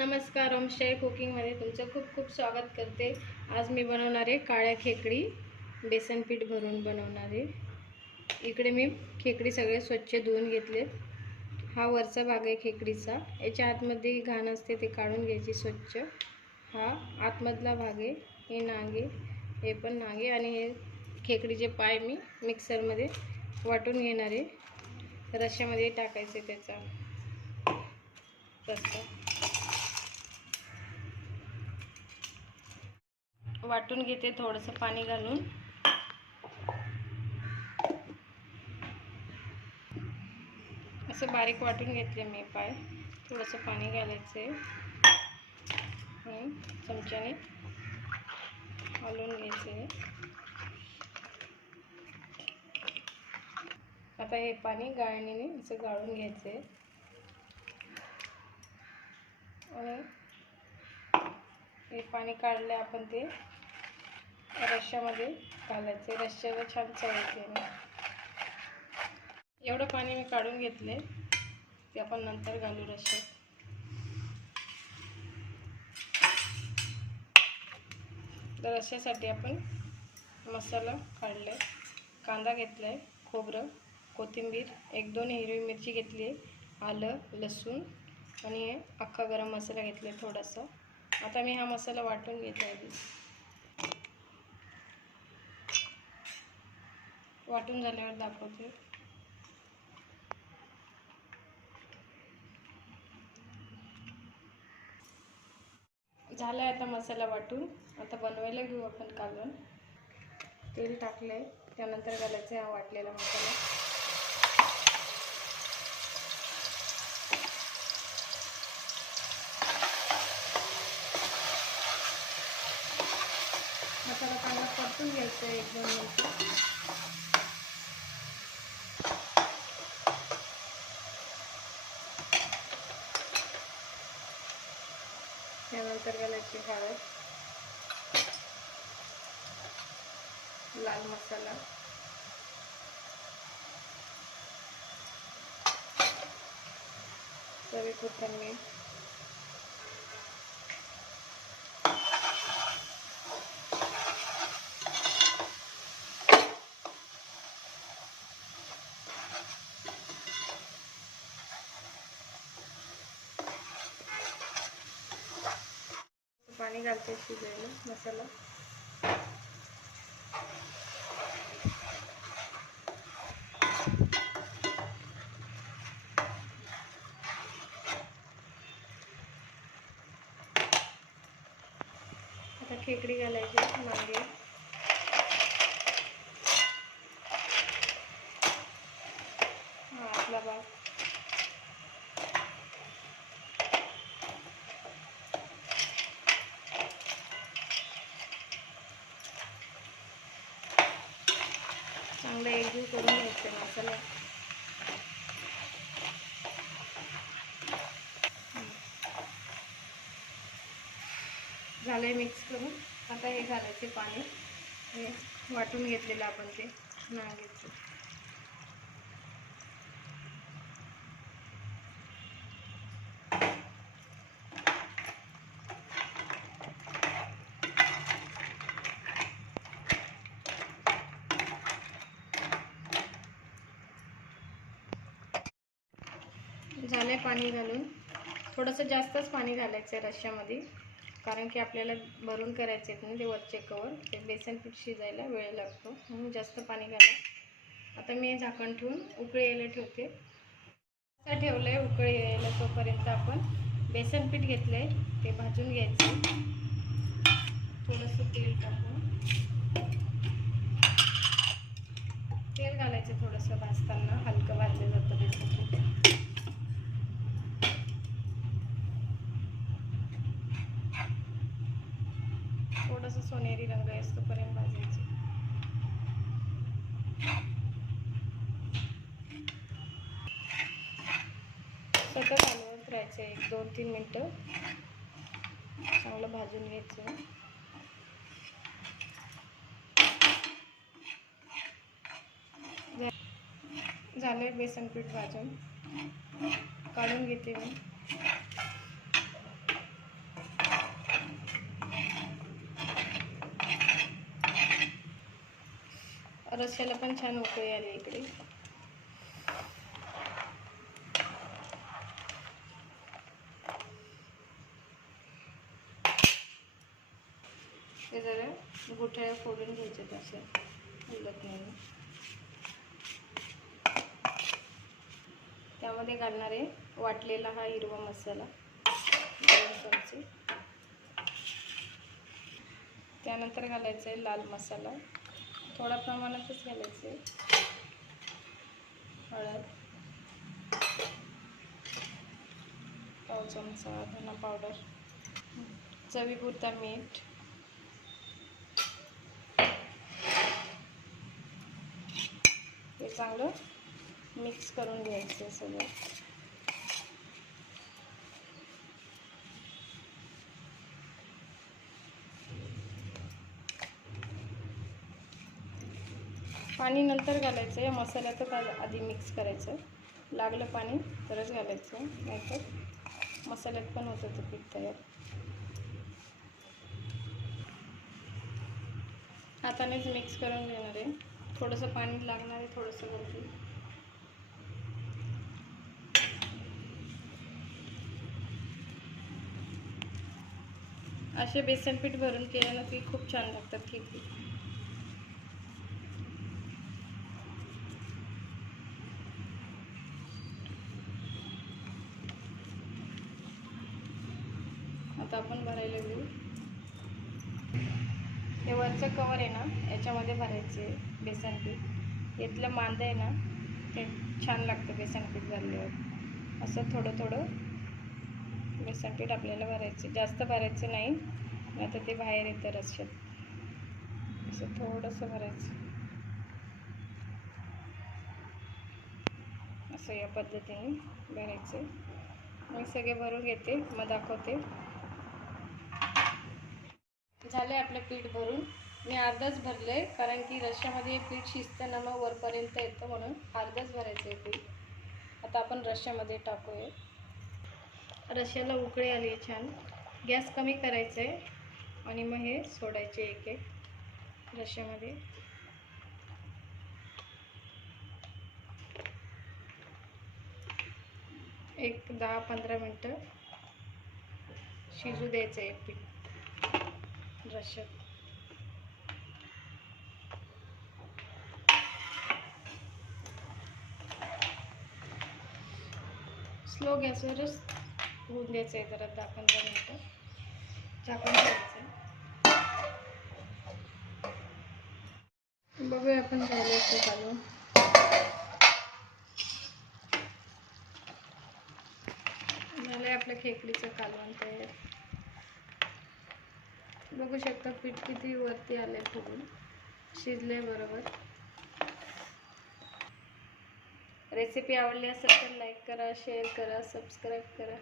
नमस्कार ओमशाही कुकिंगमध्ये तुमचं खूप खूप स्वागत करते. आज मी बनवणार आहे काळ्या खेकडी बेसन पीठ भरून बनवणार आहे. इकडे मी खेकडी सगळे स्वच्छ धुवून घेतले. हा वरचा भाग आहे खेकडीचा. याच्या आतमध्ये घाण असते ते काढून घ्यायची स्वच्छ. हा आतमधला भाग आहे हे नागे हे पण नागे आणि हे खेकडीचे पाय मी मिक्सरमध्ये वाटून घेणार आहे. रश्श्यामध्ये टाकायचे त्याचा रस्सा. वाटून घेते थोडंसं पाणी घालून. असं बारीक वाटून घेतले मी पाय. थोडंसं पाणी घालायचं आहे चमच्याने हलवून घ्यायचे आता हे पाणी गाळणीने असं गाळून घ्यायचे आहे आणि हे पाणी काढले आपण ते रश्श्यामध्ये घालायचे. रश्श्याला छान चव येते. एवढं पाणी मी काढून घेतले ते आपण नंतर घालू रश्श्यात तर रश्श्यासाठी आपण मसाला काढलाय. कांदा घेतलाय खोबरं कोथिंबीर एक दोन हिरवी मिरची घेतली आहे आलं लसूण आणि अख्खा गरम मसाला घेतला आहे थोडासा. आता मी हा मसाला वाटून घेते आधी. वाटून झाल्यावर दाखवते. झालं आता मसाला वाटून. आता बनवायला घेऊ आपण कालवण. तेल टाकले त्यानंतर घालायचं हा वाटलेला मसाला मसाला चांगला परतून घ्यायचं एक दोन मिनटं. त्यानंतर घालायची हळद लाल मसाला चवीपुरतं कोथंबीर पाणी घालते शिजायला मसाला. आता खेकडी घालायची मागे हा आपला भाग चांगलं एकजीव करून घ्यायचं मसाला झालंय मिक्स करून. आता हे घालायचे पाणी. हे वाटून घेतलेलं आपण ते नांगेचं. झालंय पाणी घालून. थोडंसं जास्तच पाणी घालायचं आहे रश्श्यामध्ये. कारण की आपल्याला भरून करायचे आहेत ना ते वरचे कवर ते बेसन पीठ शिजायला वेळ लागतो. म्हणून जास्त पाणी घाला. आता मी झाकण ठेवून उकळी यायला ठेवते. असं ठेवलं आहे उकळी यायला तोपर्यंत आपण बेसन पीठ घेतलं आहे ते भाजून घ्यायचं. थोडंसं तेल टाकून. तेल घालायचं थोडंसं भाजताना हलकं भाजलं जातं बेसन पीठ. थोडंसं सोनेरी रंग असतोपर्यंत भाजायचं सतत हलवत राहायचं एक दोन तीन मिनटं. चांगलं भाजून घ्यायचं. झालं बेसन पीठ भाजून. काढून घेते मी. रश्याला पण छान उकळी आली इकडे. ते जरा गुठळ्या फोडून घ्यायचे असे. उलट नाही. त्यामध्ये घालणारे वाटलेला हा हिरवा मसाला. दोन चमचे त्यानंतर घालायचं आहे लाल मसाला. थोड्या प्रमाणातच घालायचं. आहे हळद. पाव चमचा धना पावडर चवीपुरता मीठ. हे चांगलं मिक्स करून घ्यायचं आहे सगळं. पाणी नंतर घालायचं. आहे मसाल्यातच आ- आधी मिक्स करायचं. लागलं पाणी तरच घालायचं. नाहीतर मसाल्यात पण होतं ते पीठ तयार. हातानेच मिक्स करून घेणार आहे. थोडंसं पाणी लागणार आहे थोडंसं वरती. असे बेसन पीठ भरून केल्यानं की खूप छान लागतात खेकडी आता आपण भरायला घेऊ. हे वरचं कवर आहे ना याच्यामध्ये भरायचे बेसन पीठ. यातलं मांदं आहे ना ते छान लागतं बेसन पीठ भरल्यावर. असं थोडं थोडं बेसन पीठ आपल्याला भरायचं जास्त भरायचं नाही नाही ते बाहेर येतं रश्यात असं थोडंसं भरायचं. असं या पद्धतीने भरायचं मी सगळे भरून घेते मग दाखवते. झाले आपलं पीठ भरून. मी अर्धच भरले कारण की रश्श्यामध्ये पीठ शिजतं ना मग वरपर्यंत येतं म्हणून अर्धच भरायचं आहे पीठ. आता आपण रश्श्यामध्ये टाकूया. रश्याला उकळी आली आहे छान. गॅस कमी करायचं आहे आणि मग हे सोडायचे एक एक रश्श्यामध्ये. एक दहा पंधरा मिनटं शिजू द्यायचं आहे पीठ. रश्यात स्लो गॅसवरच होऊन द्यायचं आहे जरा दहा पंधरा मिनटं. झाकून ठेवायचं बघूया आपण झाले असं चालू. झालं आहे आपल्या खेकडीचं कालवण तयार. बघू शकता पीठ किती वरती आले फुगून. शिजले बरोबर. रेसिपी आवडली असेल तर लाईक करा शेअर करा सबस्क्राईब करा.